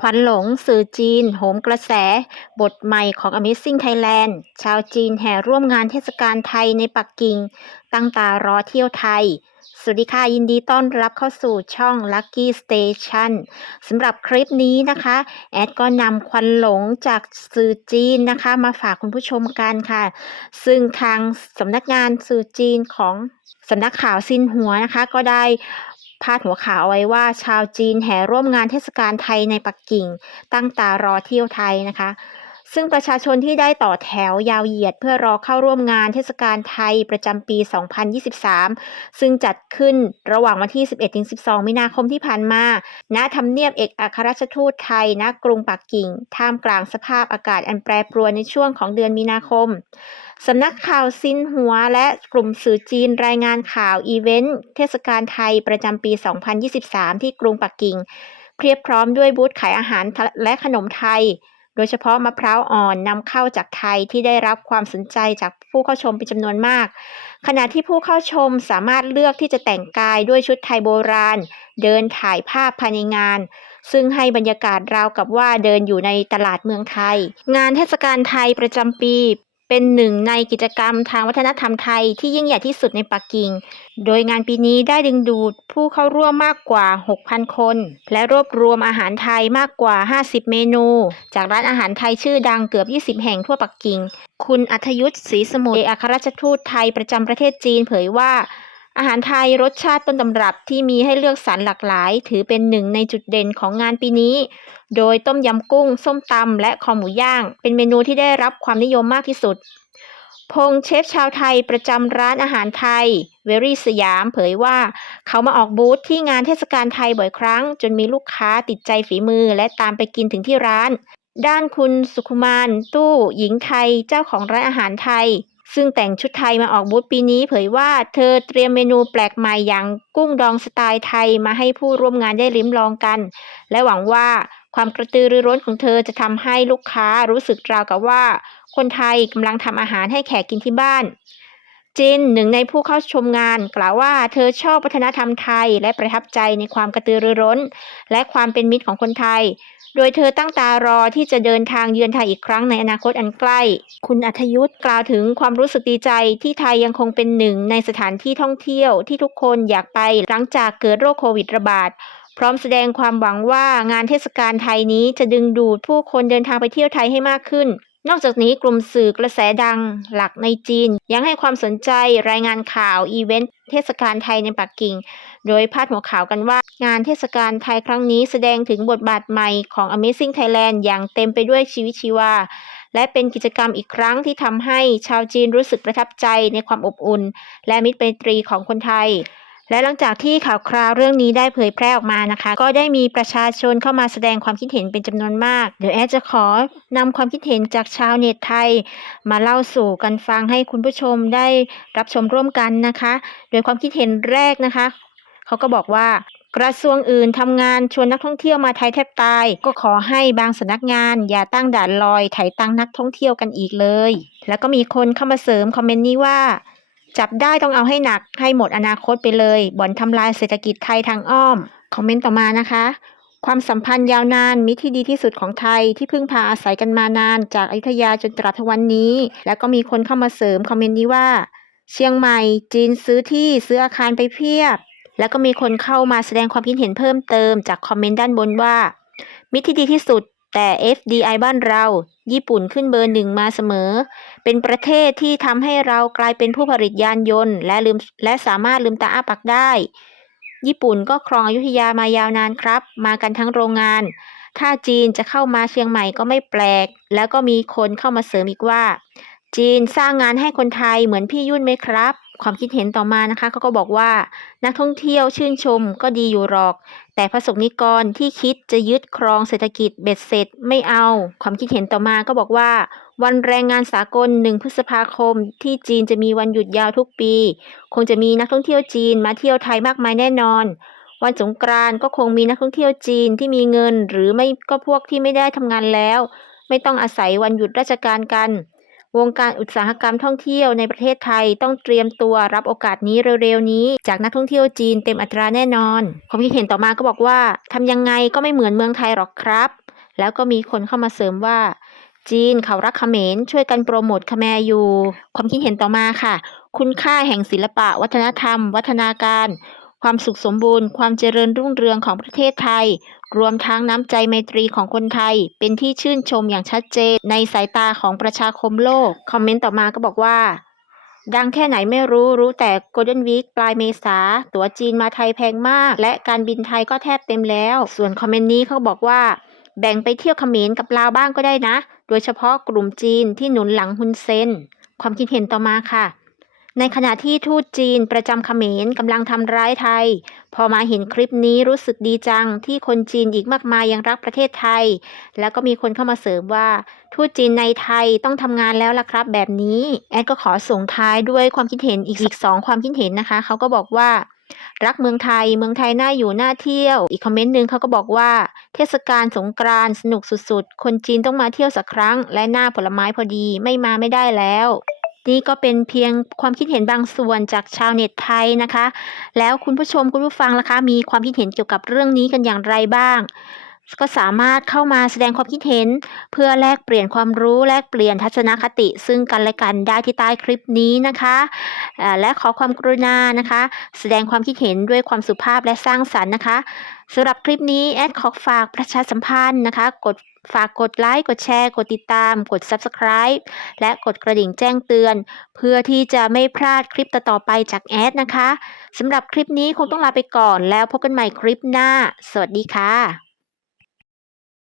ควันหลงสื่อจีน โหมกระแส บทใหม่ของ Amazing Thailand ชาวจีนแห่ร่วมงานเทศกาลไทยในปักกิ่ง ตั้งตารอเที่ยวไทย สวัสดีค่ะ ยินดีต้อนรับเข้าสู่ช่อง Lucky Station สำหรับคลิปนี้นะคะ แอดก็นำควันหลงจากสื่อจีนนะคะ มาฝากคุณผู้ชมกันค่ะ ซึ่งทางสำนักงานสื่อจีนของสำนักข่าวซินหัวนะคะ ก็ได้ พาดหัวข่าวเอาไว้ว่าชาวจีนแห่ร่วมงานเทศกาลไทยในปักกิ่ง ตั้งตารอเที่ยวไทยนะคะ ซึ่งประชาชนที่ได้ต่อแถวยาวเหยียด เพื่อรอเข้าร่วมงานเทศกาลไทยประจำปี 2023 ซึ่งจัดขึ้นระหว่างวันที่ 11-12 มีนาคมที่ผ่านมา ณ ทำเนียบเอกอัครราชทูตไทย ณ กรุงปักกิ่ง ท่ามกลางสภาพอากาศอันแปรปรวนในช่วงของเดือนมีนาคม สำนักข่าวซินหัวและกลุ่มสื่อจีนรายงานข่าวอีเวนต์เทศกาลไทยประจำปี 2023 ที่กรุงปักกิ่งเพียบพร้อมด้วยบูธขายอาหารและขนมไทย โดยเฉพาะมะพร้าวอ่อนนำเข้าจากไทยที่ได้รับความสนใจจากผู้เข้าชมเป็นจำนวนมาก ขณะที่ผู้เข้าชมสามารถเลือกที่จะแต่งกายด้วยชุดไทยโบราณ เดินถ่ายภาพภายในงาน ซึ่งให้บรรยากาศราวกับว่าเดินอยู่ในตลาดเมืองไทย งานเทศกาลไทยประจำปี เป็นหนึ่งในกิจกรรมทางวัฒนธรรมไทยที่ยิ่งใหญ่ที่สุดในปักกิ่ง โดยงานปีนี้ได้ดึงดูดผู้เข้าร่วมมากกว่า 6,000 คน และรวบรวมอาหารไทยมากกว่า 50 เมนู จากร้านอาหารไทยชื่อดังเกือบ 20 แห่งทั่วปักกิ่ง คุณอัธยุทธศรีสมุทรเอกอัครราชทูตไทยประจำประเทศจีนเผยว่า อาหารไทยรสชาติต้นตำรับที่มีให้เลือกสรรหลากหลาย ถือเป็นหนึ่งในจุดเด่นของงานปีนี้ โดยต้มยำกุ้ง ส้มตำและคอหมูย่าง เป็นเมนูที่ได้รับความนิยมมากที่สุด พงษ์เชฟชาวไทยประจำร้านอาหารไทย เวรี่สยามเผยว่า เขามาออกบูธที่งานเทศกาลไทยบ่อยครั้ง จนมีลูกค้าติดใจฝีมือและตามไปกินถึงที่ร้าน ด้านคุณสุขุมาน ตู้หญิงไทยเจ้าของร้านอาหารไทย ซึ่งแต่งชุดไทยมาออกบูธปีนี้เผยว่าเธอเตรียมเมนูแปลกใหม่อย่างกุ้งดองสไตล์ไทยมาให้ผู้ร่วมงานได้ลิ้มลองกัน และหวังว่าความกระตือรือร้นของเธอจะทำให้ลูกค้ารู้สึกราวกับว่า คนไทยกำลังทำอาหารให้แขกกินที่บ้าน จินหนึ่งในผู้เข้าชมงาน กล่าวว่าเธอชอบวัฒนธรรมไทย และประทับใจในความกระตือรือร้น และความเป็นมิตรของคนไทย โดยเธอตั้งตารอที่จะเดินทางเยือนไทยอีกครั้งในอนาคตอันใกล้ คุณอัธยุทธกล่าวถึงความรู้สึกดีใจที่ไทยยังคงเป็นหนึ่งในสถานที่ท่องเที่ยวที่ทุกคนอยากไปหลังจากเกิดโรคโควิดระบาดพร้อมแสดงความหวังว่างานเทศกาลไทยนี้จะดึงดูดผู้คนเดินทางไปเที่ยวไทยให้มากขึ้น นอกจากนี้กลุ่มสื่อกระแสดังหลักในจีน ยังให้ความสนใจรายงานข่าวอีเวนต์เทศกาลไทยในปักกิ่ง โดยพาดหัวข่าวกันว่างานเทศกาลไทยครั้งนี้แสดงถึงบทบาทใหม่ของ Amazing Thailand อย่างเต็มไปด้วยชีวิตชีวา และเป็นกิจกรรมอีกครั้งที่ทำให้ชาวจีนรู้สึกประทับใจในความอบอุ่น และมิตรไมตรีของคนไทย และหลังจากที่ข่าวคราวเรื่องนี้ได้เผยแพร่ออกมานะคะ ก็ได้มีประชาชนเข้ามาแสดงความคิดเห็นเป็นจำนวนมาก เดี๋ยวแอดจะขอนำความคิดเห็นจากชาวเน็ตไทย มาเล่าสู่กันฟังให้คุณผู้ชมได้รับชมร่วมกันนะคะ โดยความคิดเห็นแรกนะคะ เขาก็บอกว่ากระทรวงอื่นทำงานชวนนักท่องเที่ยวมาไทยแทบตาย ก็ขอให้บางสนักงาน อย่าตั้งด่านลอยไถตังนักท่องเที่ยวกันอีกเลย แล้วก็มีคนเข้ามาเสริมคอมเมนต์นี้ว่า จับได้ต้องเอาให้หนักให้หมดอนาคตไปเลย บ่อนทำลายเศรษฐกิจไทยทางอ้อม คอมเมนต์ต่อมานะคะ ความสัมพันธ์ยาวนานมิตรที่ดีที่สุดของไทยที่พึ่งพาอาศัยกันมานาน จากอยุธยาจนตราบทุกวันนี้ แล้วก็มีคนเข้ามาเสริมคอมเมนต์นี้ว่า เชียงใหม่จีนซื้อที่ซื้ออาคารไปเพียบ แล้วก็มีคนเข้ามาแสดงความคิดเห็นเพิ่มเติมจากคอมเมนต์ด้านบนว่า มิตรที่ดีที่สุด แต่ FDI บ้านเรา ญี่ปุ่นขึ้นเบอร์หนึ่งมาเสมอ เป็นประเทศที่ทำให้เรากลายเป็นผู้ผลิตยานยนต์ และลืมและสามารถลืมตาอ้าปากได้ ญี่ปุ่นก็ครองอยุธยามายาวนานครับ มากันทั้งโรงงาน ถ้าจีนจะเข้ามาเชียงใหม่ก็ไม่แปลก แล้วก็มีคนเข้ามาเสริมอีกว่า จีนสร้างงานให้คนไทยเหมือนพี่ยุ่นไหมครับ ความคิดเห็นต่อมานะคะเขาก็บอกว่า นักท่องเที่ยวชื่นชมก็ดีอยู่หรอก แต่พระสงฆ์นิกรที่คิดจะยึดครองเศรษฐกิจเบ็ดเสร็จไม่เอา ความคิดเห็นต่อมาก็บอกว่า วันแรงงานสากลหนึ่งพฤษภาคม ที่จีนจะมีวันหยุดยาวทุกปี คงจะมีนักท่องเที่ยวจีนมาเที่ยวไทยมากมายแน่นอนวันสงกรานต์ก็คงมีนักท่องเที่ยวจีนที่มีเงินหรือไม่ก็พวกที่ไม่ได้ทำงานแล้ว ไม่ต้องอาศัยวันหยุดราชการกัน วงการอุตสาหกรรมท่องเที่ยวในประเทศไทยต้องเตรียมตัวรับโอกาสนี้เร็วๆนี้ จากนักท่องเที่ยวจีนเต็มอัตราแน่นอนความคิดเห็นต่อมาก็บอกว่าทำยังไงก็ไม่เหมือนเมืองไทยหรอกครับ แล้วก็มีคนเข้ามาเสริมว่า จีนเขารักเขมรช่วยกันโปรโมทคแมอยู่ ความคิดเห็นต่อมาค่ะ คุณค่าแห่งศิลปะ วัฒนธรรม วัฒนาการ ความสุขสมบูรณ์ ความเจริญรุ่งเรืองของประเทศไทย รวมทั้งน้ำใจไมตรีของคนไทย เป็นที่ชื่นชมอย่างชัดเจนในสายตาของประชาคมโลก คอมเมนต์ต่อมาก็บอกว่า ดังแค่ไหนไม่รู้รู้แต่ Golden Week ปลายเมษา ตั๋วจีนมาไทยแพงมาก และการบินไทยก็แทบเต็มแล้ว ส่วนคอมเมนต์นี้เขาบอกว่า แบ่งไปเที่ยวเขมรกับลาวบ้างก็ได้นะ โดยเฉพาะกลุ่มจีนที่หนุนหลังฮุนเซนความคิดเห็นต่อมาค่ะ ในขณะที่ทูตจีนประจำเขมรกำลังทำร้ายไทย พอมาเห็นคลิปนี้รู้สึกดีจังที่คนจีนอีกมากมายยังรักประเทศไทย แล้วก็มีคนเข้ามาเสริมว่า ทูตจีนในไทยต้องทำงานแล้วล่ะครับ แบบนี้ แอดก็ขอส่งท้ายด้วยความคิดเห็นอีกอีกสองความคิดเห็นนะคะ เขาก็บอกว่ารักเมืองไทย เมืองไทยน่าอยู่น่าเที่ยว อีกคอมเมนต์หนึ่งเขาก็บอกว่า เทศกาลสงกรานต์สนุกสุดๆ คนจีนต้องมาเที่ยวสักครั้ง และหน้าผลไม้พอดีไม่มาไม่ได้แล้ว นี่ก็เป็นเพียงความคิดเห็นบางส่วนจากชาวเน็ตไทยนะคะ แล้วคุณผู้ชมคุณผู้ฟังล่ะคะ มีความคิดเห็นเกี่ยวกับเรื่องนี้กันอย่างไรบ้าง ก็สามารถเข้ามาแสดงความคิดเห็น เพื่อแลกเปลี่ยนความรู้แลกเปลี่ยนทัศนคติ ซึ่งกันและกันได้ที่ใต้คลิปนี้นะคะและขอความกรุณานะคะ แสดงความคิดเห็นด้วยความสุภาพและสร้างสรรค์นะคะสำหรับคลิปนี้แอดขอฝากประชาสัมพันธ์นะคะ กด ฝากกดไลค์ กดแชร์ กดติดตาม กด Subscribe และกดกระดิ่งแจ้งเตือน เพื่อที่จะไม่พลาดคลิปต่อๆไปจากแอดนะคะสำหรับคลิปนี้คงต้องลาไปก่อนแล้วพบกันใหม่คลิปหน้า สวัสดีค่ะ